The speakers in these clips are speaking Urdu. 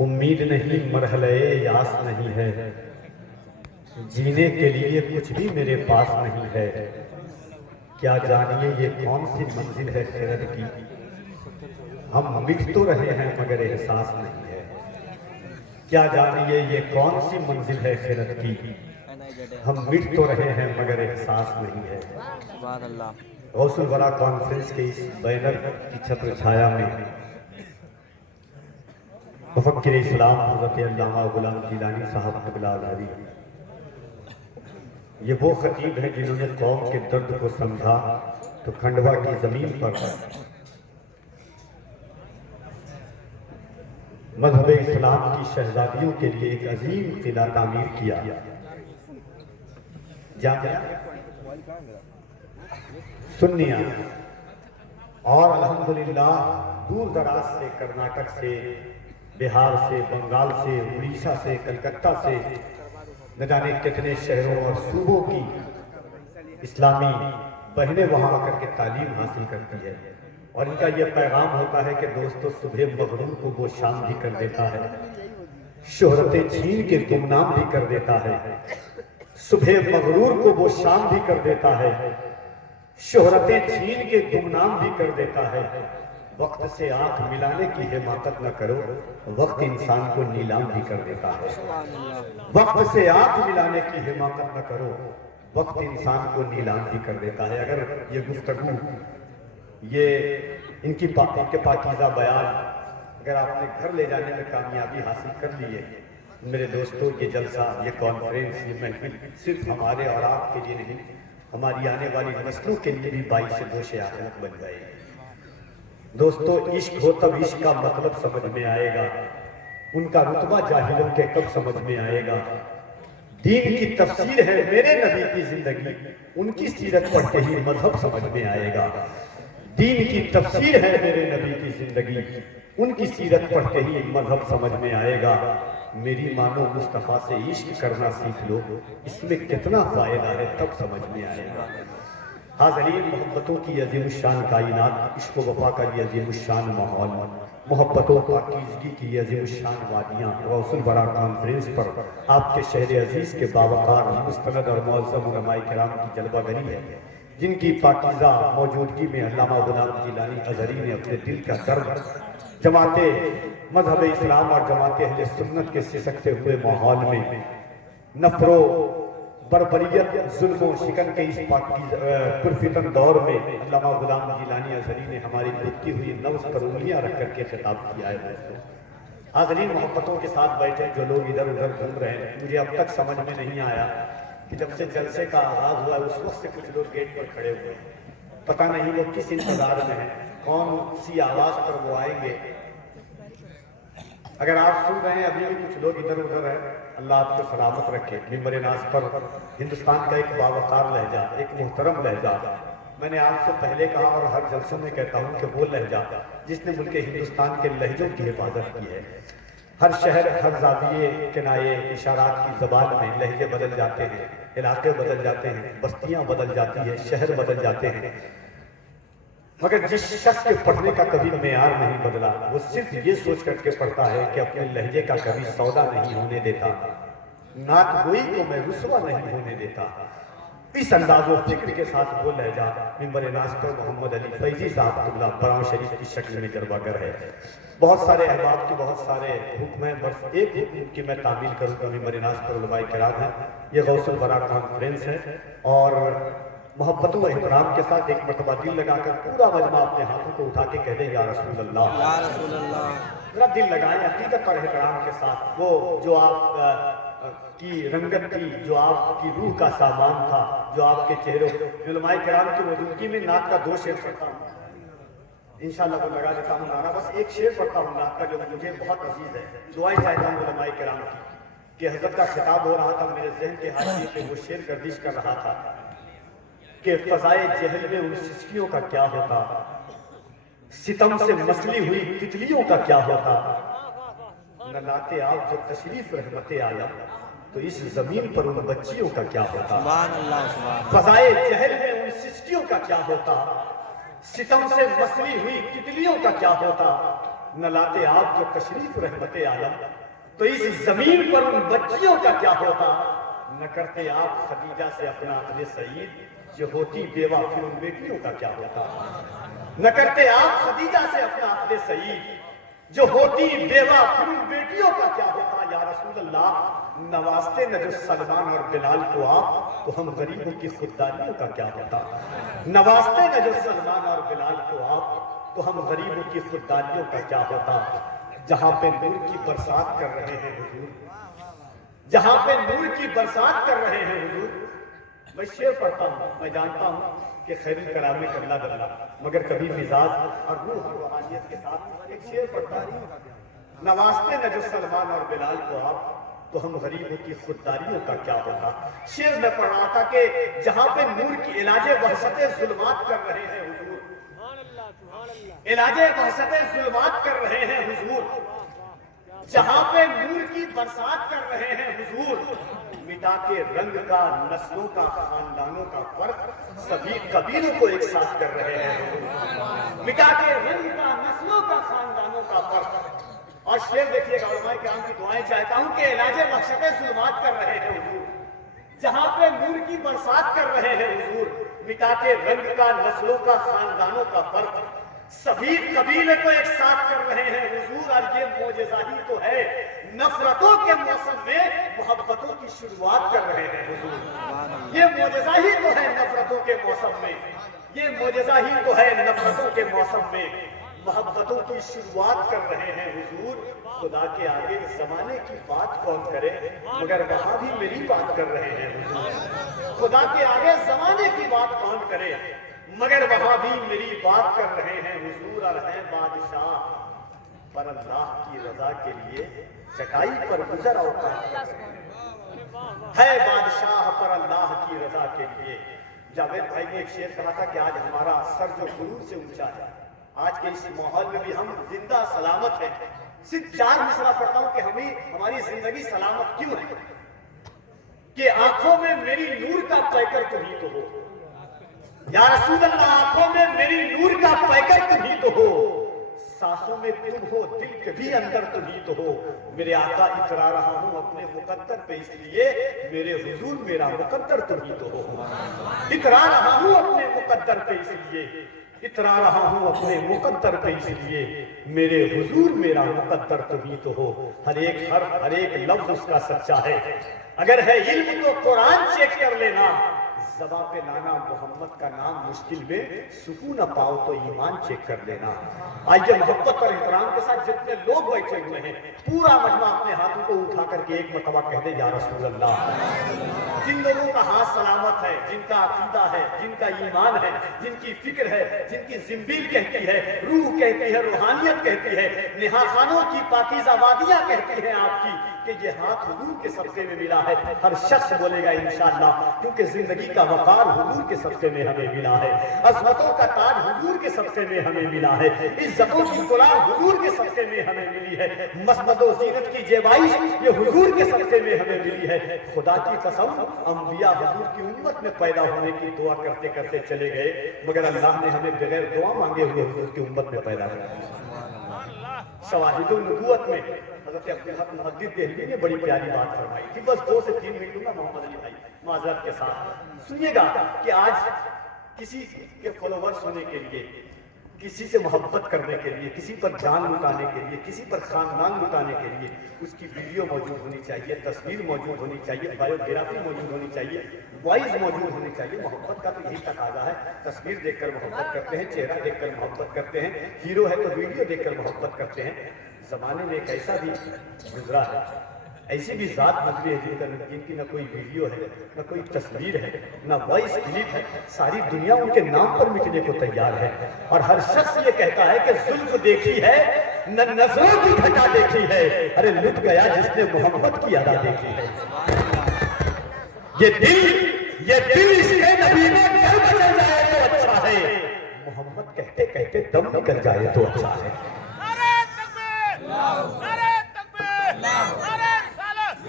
امید نہیں مرحلہ یاس نہیں ہے، جینے کے لیے کچھ بھی میرے پاس نہیں ہے۔ کیا جانیے یہ کون سی منزل ہے خیرت کی، ہم مٹ تو رہے ہیں مگر احساس نہیں ہے۔ کیا جانیے یہ کون سی منزل ہے خیرت کی، ہم مٹ تو رہے ہیں مگر احساس نہیں ہے۔ سبحان اللہ۔ غوث الورا کانفرنس کے اس بینر کی چھتر چھایا میں مفکر اسلام حضرت علامہ غلام جیلانی صاحب قبلہ ازہری، یہ وہ خطیب ہیں جنہوں نے قوم کے درد کو سمجھا تو کھنڈوا کی زمین پر مذہب اسلام کی شہزادیوں کے لیے ایک عظیم قلعہ تعمیر کیا۔ جامعہ سنیہ اور الحمدللہ دور دراز سے، کرناٹک سے، بہار سے، بنگال سے، اڑیسہ سے، کلکتہ سے، نہ جانے کتنے شہروں اور صوبوں کی اسلامی بہنیں وہاں آ کر کے تعلیم حاصل کرتی ہے، اور ان کا یہ پیغام ہوتا ہے کہ دوستو صبح مغرور کو وہ شام بھی کر دیتا ہے، شہرتیں چھین کے گمنام بھی کر دیتا ہے۔ صبح مغرور کو وہ شام بھی کر دیتا ہے، شہرتیں چھین کے گمنام بھی کر دیتا ہے۔ وقت سے آنکھ ملانے کی حماقت نہ کرو، وقت انسان کو نیلام بھی کر دیتا ہے۔ وقت سے آنکھ ملانے کی حماقت نہ کرو، وقت انسان کو نیلام بھی کر دیتا ہے۔ اگر یہ گفتگو، یہ ان کے پاکیزہ بیان اگر آپ نے گھر لے جانے میں کامیابی حاصل کر لیے، میرے دوستو یہ جلسہ، یہ کانفرنس، یہ محفل صرف ہمارے اور آپ کے لیے نہیں، ہماری آنے والی نسلوں کے لیے بھی باعث دوش آخرت بن جائے گی۔ دوستو عشق ہو تب عشق کا مطلب سمجھ میں آئے گا، ان کا رتبہ جاہلوں کے کب سمجھ میں آئے گا۔ دین کی تفسیر ہے میرے نبی کی زندگی، ان کی سیرت پڑھ کے ہی مذہب سمجھ میں آئے گا۔ دین کی تفسیر ہے میرے نبی کی زندگی، ان کی سیرت پڑھ کے ہی مذہب سمجھ میں آئے گا۔ میری مانو مصطفیٰ سے عشق کرنا سیکھ لو، اس میں کتنا فائدہ ہے تب سمجھ میں آئے گا۔ حاضرین، محبتوں کی عظیم الشان کائنات، عشق و وفا کا یہ عظیم الشان ماحول، محبتوں پاکیزگی کی یہ عظیم الشان وادیاں، غوث الورا کانفرنس پر آپ کے شہر عزیز کے باوقار، مستند اور معظم علماء کرام کی جلوہ گری ہے، جن کی پاکیزہ موجودگی میں علامہ غلام جیلانی ازہری نے اپنے دل کا درد جماعت مذہب اسلام اور جماعت اہل سنت کے سسکتے ہوئے ماحول میں، نفر و بربریت، ظلم و شکن کے اس پرفتن دور میں علامہ غلام جیلانی ازہری نے ہماری بھٹکی ہوئی نفس پر انگلیاں رکھ کر کے خطاب کیا ہے۔ حاضرین، محبتوں کے ساتھ بیٹھے جو لوگ ادھر ادھر گھوم رہے ہیں، مجھے اب تک سمجھ میں نہیں آیا کہ جب سے جلسے کا آغاز ہوا اس وقت سے کچھ لوگ گیٹ پر کھڑے ہوئے ہیں، پتہ نہیں وہ کس انتظار میں ہیں، کون سی آواز پر وہ آئیں گے۔ اگر آپ سن رہے ہیں ابھی بھی کچھ لوگ ادھر ادھر ہیں، اللہ آپ کو سلامت رکھے۔ منبر ناز پر ہندوستان کا ایک باوقار لہجہ، ایک محترم لہجہ، میں نے آپ سے پہلے کہا اور ہر جلسوں میں کہتا ہوں کہ وہ لہجہ جس نے ملک ہندوستان کے لہجوں کی حفاظت کی ہے۔ ہر شہر، ہر زاویے، کنایے، اشارات کی زبان میں لہجے بدل جاتے ہیں، علاقے بدل جاتے ہیں، بستیاں بدل جاتی ہیں، شہر بدل جاتے ہیں، مگر جس شخص کے پڑھنے کا کبھی معیار نہیں بدلا، وہ صرف یہ سوچ کر کے پڑھتا ہے کہ اپنے لہجے کا کبھی سودا نہیں ہونے دیتا، نعت گوئی کو میں رسوا نہیں ہونے دیتا۔ اس انداز و فکر کے ساتھ وہ لہجہ منبر ناز پر محمد علی فیضی صاحب قبلہ براں شریف کی شکل میں جلوہ گر ہے۔ بہت سارے احباب کی بہت سارے حکم ہیں، بس ایک حکم کی میں تعمیل کروں گا۔ منبر ناز پر علماء کرام ہیں، یہ غوث الورا کانفرنس ہے، اور محبت و احترام کے ساتھ ایک مرتبہ دل لگا کر پورا مجمع اپنے ہاتھوں کو اٹھا کے کہہ دیں یا رسول اللہ، یا رسول اللہ۔ ذرا دل لگائیں عقیدت اور احترام کے ساتھ۔ وہ جو آپ کی رنگت تھی، جو آپ کی روح کا سامان تھا، جو آپ کے چہروں، علماء کرام کی موجودگی میں نعت کا 2 شعر پڑھتا ہوں، انشاءاللہ وہ لگا دیتا ہوں نعرہ، بس ایک شعر پڑھتا ہوں نعت کا جو مجھے بہت عزیز ہے، دعائیں چاہتا ہوں علماء کرام کی کہ حضرت کا خطاب ہو رہا تھا، میرے ذہن کے حاشیے پہ وہ شعر گردش کر رہا تھا کہ فضائے جہل میں ان سسکیوں کا کیا ہوتا، ستم سے مسلی ہوئی تتلیوں کا کیا ہوتا، نہ لاتے آپ جو تشریف رحمت عالم تو اس زمین پر ان بچیوں کا کیا ہوتا۔ سبحان اللہ، سبحان اللہ۔ فضائے جہل میں ان سسکیوں کا کیا ہوتا، ستم سے مسلی ہوئی تتلیوں کا کیا ہوتا، نہ لاتے آپ جو تشریف رحمت عالم تو اس زمین پر ان بچیوں کا کیا ہوتا، نہ کرتے آپ خدیجہ سے اپنا عقد سعید جو ہوتی بیوہ پھر ان بیٹیوں کا کیا ہوتا، نہ کرتے آپ خدیجہ سے اپنا عقد سعید جو ہوتی بیوہ پھر ان بیٹیوں کا کیا ہوتا۔ یا رسول اللہ نوازتے نہ جو سلمان اور بلال کو آپ تو ہم غریبوں کی خودداریوں کا کیا ہوتا، نوازتے نہ جو سلمان اور بلال کو آپ تو ہم غریبوں کی خودداریوں کا کیا ہوتا۔ جہاں پہ نور کی برسات کر رہے ہیں حضور، جہاں پہ نور کی برسات کر رہے ہیں حضور، میں شعر پڑھتا ہوں، میں جانتا ہوں کہ خیر الکلام میں کرنا دلہ مگر کبھی مزاج اور روح اور روحانیت کے ساتھ ایک شعر پڑھتا ہوں، نوازتے نہ جو سلمان اور بلال کو آپ تو ہم غریبوں کی خودداریوں کا کیا ہوتا۔ شعر میں پڑھ رہا تھا کہ جہاں پہ نور کی علاج وحشت ظلمات کر رہے ہیں حضور، علاج وحشت ظلمات کر رہے ہیں حضور، جہاں پہ نور کی برسات کر رہے ہیں حضور، مٹا کے رنگ کا نسلوں کا خاندانوں کا فرق سبھی قبیلوں کو ایک ساتھ کر رہے ہیں حضور، مٹا کے رنگ کا نسلوں کا خاندانوں کا فرق۔ اور شعر دیکھیے گا، علماء کرام کی دعائیں چاہتا ہوں کہ علاج وحشت ظلمات کر رہے ہیں حضور، جہاں پہ نور کی برسات کر رہے ہیں حضور، مٹا کے رنگ کا نسلوں کا خاندانوں کا فرق سبھی قبیلے کو ایک ساتھ کر رہے ہیں حضور۔ اور یہ معجزہ ہی تو ہے، نفرتوں کے موسم میں محبتوں کی شروعات کر رہے ہیں حضور، یہ معجزہ ہی تو ہے نفرتوں کے موسم میں، یہ معجزہ ہی تو ہے نفرتوں کے موسم میں محبتوں کی شروعات کر رہے ہیں حضور۔ خدا کے آگے زمانے کی بات کون کرے مگر وہاں بھی میری بات کر رہے ہیں حضور، خدا کے آگے زمانے کی بات کون کرے مگر وہاں بھی میری بات کر رہے ہیں حضور۔ اور ہیں بادشاہ پر اللہ کی رضا کے لیے چٹائی پر گزر اوقات کر رہے ہیں، ہے بادشاہ پر اللہ کی رضا کے لیے۔ جاوید بھائی نے ایک شعر کہا تھا کہ آج ہمارا سر جو غرور سے اونچا ہے، آج کے اس ماحول میں بھی ہم زندہ سلامت ہیں۔ صرف 4 مصرع پڑھتا ہوں کہ ہماری زندگی سلامت کیوں ہے، کہ آنکھوں میں میری نور کا پیکر تم ہی تو ہو، یا رسول اللہ آنکھوں میں میری نور کا پیکر تم ہی تو ہو، سانسوں میں تم ہو دل کے بھی اندر تم ہی تو ہو، میرے آقا اترا رہا ہوں اپنے مقدر پہ اس لیے میرے حضور میرا مقدر تم ہی تو ہو، اترا رہا ہوں اپنے مقدر پہ اس لیے، اترا رہا ہوں اپنے مقدر پہ اس لیے میرے حضور میرا مقدر تم ہی تو ہو۔ ہر ایک حرف ہر ایک لفظ اس کا سچا ہے، اگر ہے علم تو قرآن چیک کر لینا، زباں پہ لانا محمد کا نام مشکل میں سکون نہ پاؤ تو ایمان چیک کر لینا۔ آئیے محبت اور احترام کے ساتھ جتنے لوگ بیٹھے ہوئے ہیں پورا مجمع اپنے ہاتھوں کو اٹھا کر کے ایک مرتبہ کہہ دے یا رسول اللہ۔ جن لوگوں کا ہاتھ سلامت ہے، جن کا عقیدہ ہے، جن کا ایمان ہے، جن کی فکر ہے، جن کی زنبیل کہتی ہے، روح کہتی ہے، روحانیت کہتی ہے، نہا خانوں کی پاکیزہ وادیاں کہتی ہیں آپ کی کہ یہ ہاتھ حضور کے صدقے میں ملا ہے، ہر شخص بولے گا انشاءاللہ، کیونکہ زندگی کا وقار حضور کے صدقے میں ہمیں ملا ہے، عظمتوں کا تاج حضور کے صدقے میں ہمیں ملا ہے، عزتوں کی طلع حضور کے صدقے میں ہمیں ملی ہے، مسند و زینت کی زیبائش یہ حضور کے صدقے میں ہمیں ملی ہے۔ خدا کی قسم انبیاء حضور کی امت میں پیدا ہونے کی دعا کرتے کرتے چلے گئے مگر اللہ نے ہمیں بغیر دعا مانگے ہوئے حضور کی امت میں پیدا کیا۔ شواہد النبوت میں حضرت عبدالحق محدث دہلوی نے بڑی پیاری بات فرمائی تھی، بس 2 سے 3 منٹ لوں گا محمد علی بھائی معذرت کے ساتھ سنیے گا کہ آج کسی کے فالوورز ہونے کے لیے، کسی سے محبت کرنے کے لیے، کسی پر جان لٹانے کے لیے، کسی پر خاندان لٹانے کے لیے اس کی ویڈیو موجود ہونی چاہیے، تصویر موجود ہونی چاہیے، بایوگرافی موجود ہونی چاہیے، وائس موجود ہونی چاہیے۔ محبت کا تو یہی تقاضا ہے، تصویر دیکھ کر محبت کرتے ہیں، چہرہ دیکھ کر محبت کرتے ہیں، ہیرو ہے تو ویڈیو دیکھ کر محبت کرتے ہیں۔ زمانے میں ایک ایسا بھی گزرا ہے، ایسی بھی ذات گزری ہے جن کی نہ کوئی ویڈیو ہے، نہ کوئی تصویر ہے، نہ وائس کلپ ہے، ساری دنیا ان کے نام پر مٹنے کو تیار ہے، اور ہر شخص یہ کہتا ہے کہ زلف دیکھی ہے نہ نظروں کی گھٹا دیکھی ہے، ارے لٹ گیا جس نے محبت کی ادا دیکھی ہے۔ یہ دل اس کے نبی میں گر بچل جائے تو اچھا ہے، محمد کہتے کہتے دم نکل جائے تو اچھا ہے۔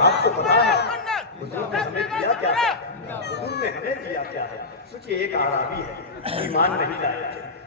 آپ کو پتا ہے حضور نے ہمیں دیا کیا ہے؟ حضور نے ہمیں دیا کیا ہے؟ سوچئے ایک اعرابی ہے، ایمان نہیں لائے تھے،